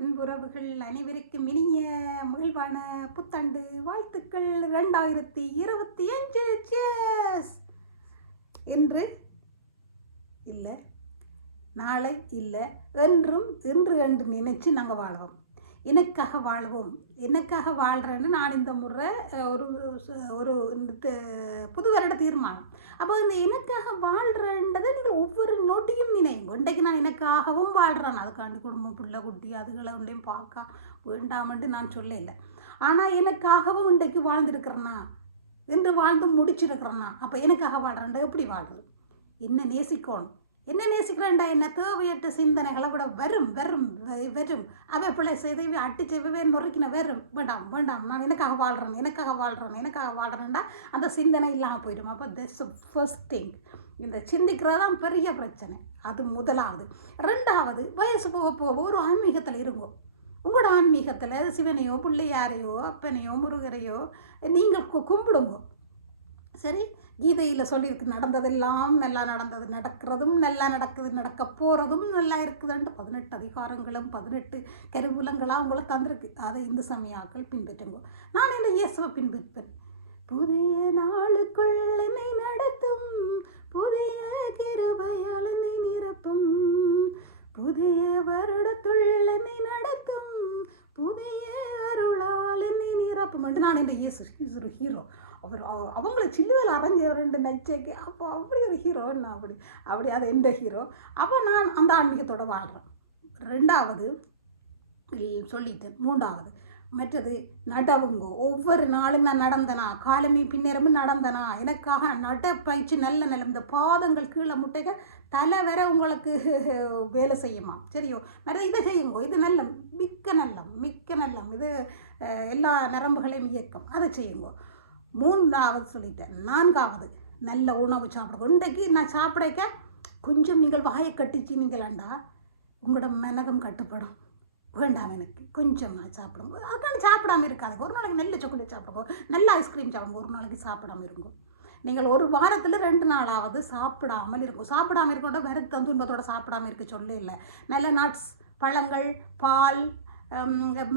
அன்புறவுகள் அனைவருக்கும் இனிய மகிழ்வான புத்தாண்டு வாழ்த்துக்கள். ரெண்டாயிரத்தி இருபத்தி அஞ்சு. Cheers! என்று இல்லை நாளை இல்லை என்றும் இன்று என்று நினைச்சு நாங்கள் வாழ்வோம். எனக்காக வாழ்வோம். எனக்காக வாழ்கிறேன்னு நான் இந்த முறை ஒரு ஒரு இந்த புது வருட தீர்மானம். அப்போ இந்த எனக்காக வாழ்கிறன்றதை நீங்கள் ஒவ்வொரு நொடியும் இன்றைக்கு நான் எனக்காகவும் வாழ்கிறேன் அதுக்காண்டி குடும்பம் பிள்ளை குட்டி அதுகளை ஒன்றையும் பார்க்க வேண்டாமன்ட்டு நான் சொல்லல. ஆனால் எனக்காகவும் இன்றைக்கு வாழ்ந்திருக்கிறேன்னா என்று வாழ்ந்து முடிச்சிருக்கிறேன்னா அப்போ எனக்காக வாழ்கிறேன்டா எப்படி வாழ்றது? என்ன நேசிக்கணும்? என்ன நேசிக்கிறேன்டா? என்ன தேவையற்ற சிந்தனைகளை விட வரும் வரும் வெறும். வரும் அவ பிள்ளை செய்த இவ அட்டிச்சு இவவே நொறுக்கின வரும் வேண்டாம் வேண்டாம். நான் எனக்காக வாழ்கிறேன் எனக்காக வாழ்கிறேன் எனக்காக வாழ்கிறேன்டா அந்த சிந்தனை இல்லாமல் போயிடும். அப்போ திஸ் ஃபர்ஸ்ட் திங் இந்த சிந்திக்கிறது தான் பெரிய பிரச்சனை. அது முதலாவது. ரெண்டாவது வயசு போக போக ஒரு ஆன்மீகத்தில் இருக்கும் உங்களோட ஆன்மீகத்தில் சிவனையோ பிள்ளையாரையோ அப்பனையோ முருகரையோ நீங்கள் கும்பிடுங்க. சரி? கீதையில் சொல்லியிருக்கு நடந்ததெல்லாம் நல்லா நடந்தது நடக்கிறதும் நல்லா நடக்குது நடக்க போகிறதும் நல்லா இருக்குதுன்ட்டு பதினெட்டு அதிகாரங்களும் பதினெட்டு கருவூலங்களாக உங்களை தந்திருக்கு. அதை இந்து சமயாக்கள் பின்பற்றுங்க. நான் இந்த இயேசுவை பின்பற்றேன் புதிய நாளுக்குள் என்னை நடத்தும் புதிய கிருபையாளனை நிரப்பும். புதிய வருடத்துள் என்னை நடத்தும். புதிய அருளால் என்னை நிரப்பும் என்று நான் இந்த இயேசு இஸ் ஒரு ஹீரோ அவர் அவங்கள சில்லுவில் அரைஞ்சவருண்டு நச்சைக்கு அப்போ அப்படி ஒரு ஹீரோன்னு அப்படி? அப்படி அது எந்த ஹீரோ அப்போ நான் அந்த ஆன்மீகத்தோட வாழ்கிறேன் ரெண்டாவது சொல்லிட்டேன். மூன்றாவது மற்றது நடவுங்க. ஒவ்வொரு நாளும் நான் நடந்தனா காலமே பின்னேரமும் நடந்தனா எனக்காக நடப்பயிற்சி நல்ல நிலம் இந்த பாதங்கள் கீழே முட்டைகள் தலை வர உங்களுக்கு வேலை செய்யுமா? சரியோ? மற்ற இதை செய்யுங்க. இது நல்லம் மிக்க நல்லம் மிக்க நல்லம் இது எல்லா நரம்புகளையும் இயக்கம். அதை செய்யுங்க. மூன்றாவது சொல்லிட்டேன். நான்காவது நல்ல உணவு சாப்பிடுங்க. இன்றைக்கு நான் சாப்பிடக்க கொஞ்சம் நீங்கள் வாயை கட்டிச்சு நீங்களாண்டா உங்களோட மெனகம் கட்டுப்படும். வேண்டாம் எனக்கு. கொஞ்சமாக சாப்பிடுங்க. அதுக்கான சாப்பிடாம இருக்காதுங்க. ஒரு நாளைக்கு நல்ல சாக்லேட் சாப்பிடுங்க. நல்ல ஐஸ்கிரீம் சாப்பிடுங்க. ஒரு நாளைக்கு சாப்பிடாம இருக்கும் நீங்கள் ஒரு வாரத்தில் ரெண்டு நாளாவது சாப்பிடாமல் இருக்கும் சாப்பிடாம இருக்கோட வெறுத்த துன்பத்தோட சாப்பிடாம இருக்க சொல்ல இல்லை. நல்ல நட்ஸ் பழங்கள் பால்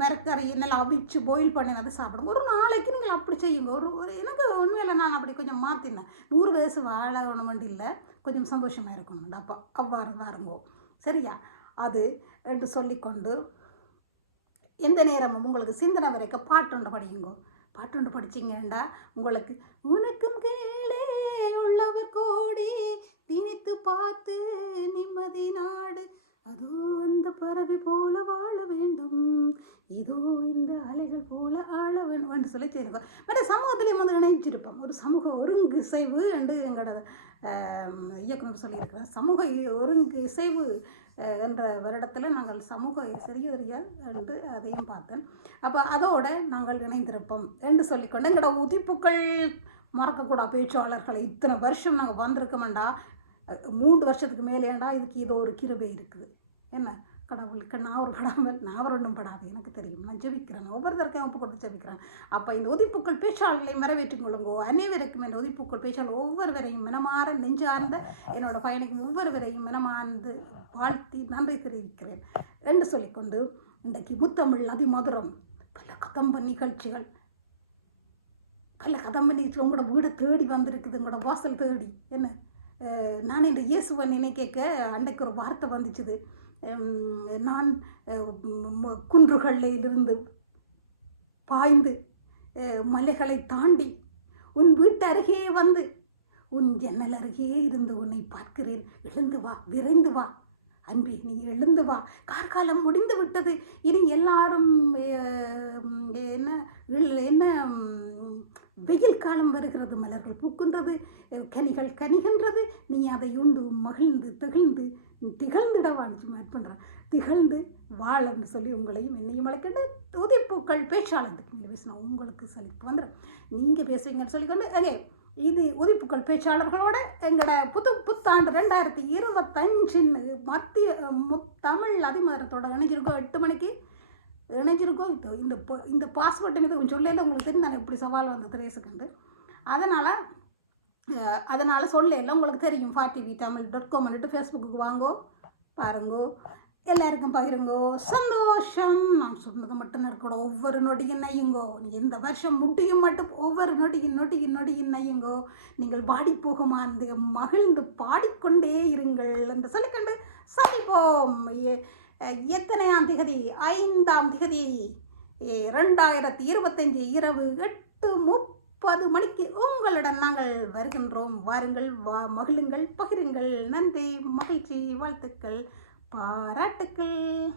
மிரக்கறி நல்லா அவிச்சு பாயில் பண்ணினது சாப்பிடுங்க. ஒரு நாளைக்கு நீங்கள் அப்படி செய்யுங்க. ஒரு ஒரு எனக்கு உண்மையில் நான் அப்படி கொஞ்சம் மாற்றினேன் நூறு வயசு வாழணும் வேண்டி இல்லை. கொஞ்சம் சந்தோஷமாக இருக்கணும் அப்போ அவ்வாறு வாருங்கோ. சரியா? அது என்று சொல்லிக்கொண்டு எந்த நேரமும் உங்களுக்கு சிந்தனை வரைக்க பாட்டுண்டு படியுங்கோ. பாட்டுண்டு படிச்சிங்கண்டா உங்களுக்கு உனக்கும் கேளே உள்ளவர் கோடி திணித்து பார்த்து நிம்மதி நாடு. அதோ அந்த பறவை போல வாழ வேண்டும். இதோ இந்த அலைகள் போல ஆள வேண்டும் என்று சொல்லி தெரியும் மற்ற சமூகத்திலையும் வந்து இணைஞ்சிருப்போம். ஒரு சமூக ஒருங்கு இசைவு என்று எங்களோட இயக்குனர் சொல்லியிருக்கிறேன் சமூக இ- ஒருங்கு இசைவு என்ற வருடத்தில் நாங்கள் சமூக சிறியறியல் என்று அதையும் பார்த்தேன். அப்போ அதோடு நாங்கள் இணைந்திருப்போம் என்று சொல்லிக்கொண்டு எங்களோட உதிப்புக்கள் மறக்கக்கூடாது பேச்சாளர்களை. இத்தனை வருஷம் நாங்கள் வந்திருக்கோம்டா. மூன்று வருஷத்துக்கு மேலேண்டா இதுக்கு இதோ ஒரு கிருபை இருக்குது. என்ன? கடவுளுக்கு நான் ஒரு படாமல் நான் ஒரு ஒன்றும் படாது எனக்கு தெரியும். நான் ஜெபிக்கிறேன். ஒவ்வொருத்தருக்கையும் ஒப்பு கொடுத்து ஜெபிக்கிறேன். அப்போ இந்த உதிப்புக்கள் பேச்சாளர்களை மறைவேற்றிக் கொள்ளுங்கோ. அனைவருக்கும் இந்த உதிப்புக்கள் பேச்சாளர் ஒவ்வொருவரையும் மனமாற நெஞ்சார்ந்த என்னோட பயணிக்கும் ஒவ்வொருவரையும் மனமார்ந்து வாழ்த்தி நன்றி தெரிவிக்கிறேன் என்று சொல்லிக்கொண்டு இன்றைக்கு முத்தமிழ் அதிமதுரம் பல கதம்ப நிகழ்ச்சிகள் பல கதம்ப நிகழ்ச்சிகள். உங்களோட வீடை தேடி வந்திருக்குது உங்களோட வாசல் தேடி. என்ன? நான் இந்த இயேசுவை நினைக்க அன்னைக்கு ஒரு வார்த்தை வந்துச்சுது. நான் குன்றுகளிலிருந்து பாய்ந்து மலைகளை தாண்டி உன் வீட்டு அருகே வந்து உன் ஜன்னல் அருகே இருந்து உன்னை பார்க்கிறேன். எழுந்து வா விரைந்து வா. அன்பே நீ எழுந்து வா. கார்காலம் முடிந்து விட்டது இனி எல்லாரும் வெயில் காலம் வருகிறது மலர்கள் பூக்கின்றது கனிகள் கனிகின்றது. நீ அதை உண்டு மகிழ்ந்து திகழ்ந்து திகழ்ந்திடவான்னு சும்மா ஆட் திகழ்ந்து வாழன்னு சொல்லி உங்களையும் என்னையும் அழைக்கின்ற உதிப்பூக்கள் பேச்சாளருக்கு நீங்கள் பேசினா உங்களுக்கு சலிப்பு வந்துடும் நீங்கள் பேசுவீங்கன்னு சொல்லிக்கொண்டு ஓகே இது உதிப்புக்கள் பேச்சாளர்களோட எங்களோட புது புத்தாண்டு ரெண்டாயிரத்தி இருபத்தஞ்சின்னு மத்திய தமிழ் அதிமதுரத்தோட இணைஞ்சிருக்கோம் எட்டு மணிக்கு இணைஞ்சிருக்கோ இந்த இந்த பாஸ்வேர்டுங்கிறது கொஞ்சம் சொல்லல உங்களுக்கு தெரியும் நான் எப்படி சவால் வந்து திரேசுக்கண்டு அதனால் அதனால் சொல்லல உங்களுக்கு தெரியும். ஃபார்ட்டி வி தமிழ் டாட் காம்னுட்டு ஃபேஸ்புக்கு வாங்கோ பாருங்கோ எல்லாருக்கும் பகிருங்கோ. சந்தோஷம். நான் சொன்னது மட்டும் இருக்கணும். ஒவ்வொரு நொடியும் நையுங்கோ இந்த வருஷம் முடியும் மட்டும் ஒவ்வொரு நொடியும் நொடியும் நொடியும் நையுங்கோ நீங்கள் பாடி போகுமா அந்த மகிழ்ந்து பாடிக்கொண்டே இருங்கள். என்று சொல்லிக்கண்டு சந்திப்போம். எ- எத்தனையாம் திகதி? ஐந்தாம் திகதி எ- ரெண்டாயிரத்தி இருபத்தஞ்சி இரவு எட்டு முப்பது மணிக்கு உங்களிடம் நாங்கள் வருகின்றோம். வாருங்கள் வா மகிழுங்கள் பகிருங்கள். நன்றி மகிழ்ச்சி வாழ்த்துக்கள் பாராட்டுக்கள்.